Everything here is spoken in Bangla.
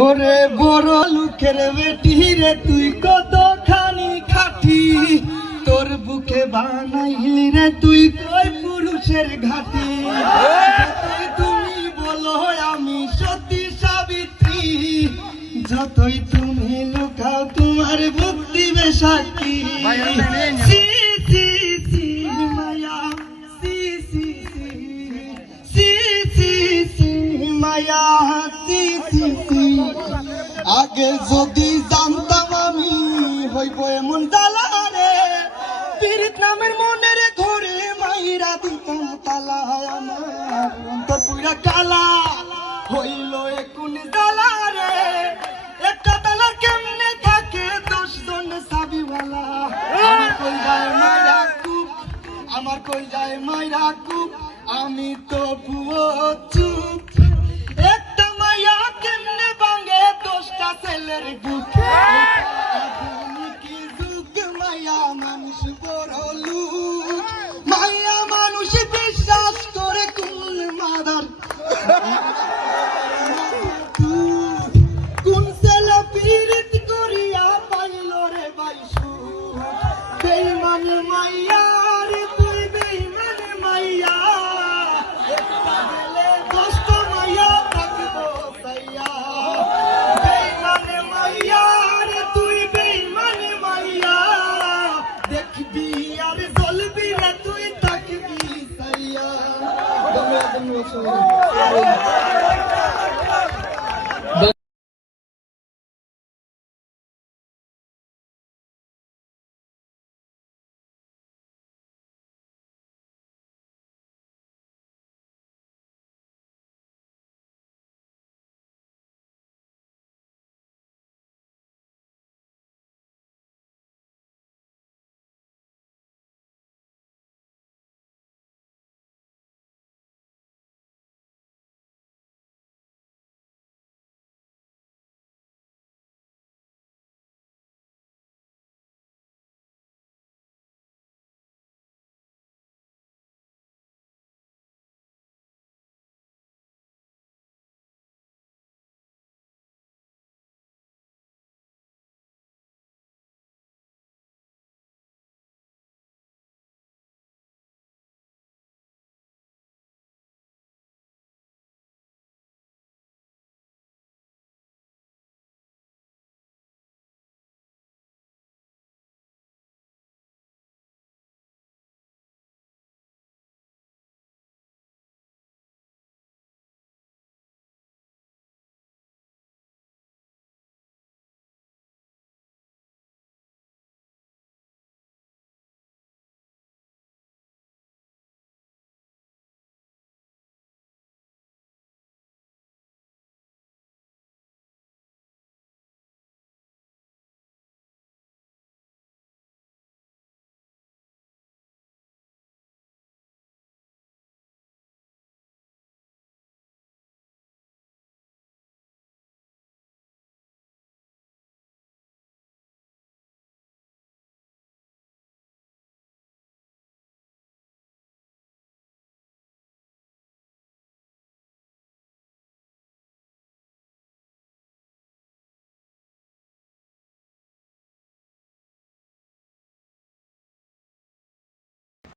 ওরে বড় লোকের বেটি রে তুই কতখানি খাটি, তোর বুকে বানাইলি রে তুই কই পুরুষের ঘাটি। তুমি বলো আমি সতী সাবিত্রী, যতই তুমি লুকাও তোমার বুদ্ধি বেশাকি। সি সি সি মায়া, সি সি সি সি সি মায়া, সি সি সি। আগে যদি জানতাম আমি হইব এমন জ্বালা রে, পীড়িত নামের মনের ঘরে মাইরা দিতাম তালা। আমার অন্তর পুরা কালা হইল এখন জ্বালা রে, একটা তালা কেমনে থাকে 10 জন সাবিওয়ালা। আমার কই যায় মাইরা কুক, আমার কই যায় মাইরা কুক, আমি তো বুয়ো চুপ। একটা মাইয়া কেমনে ভাঙে 10টা ছেলের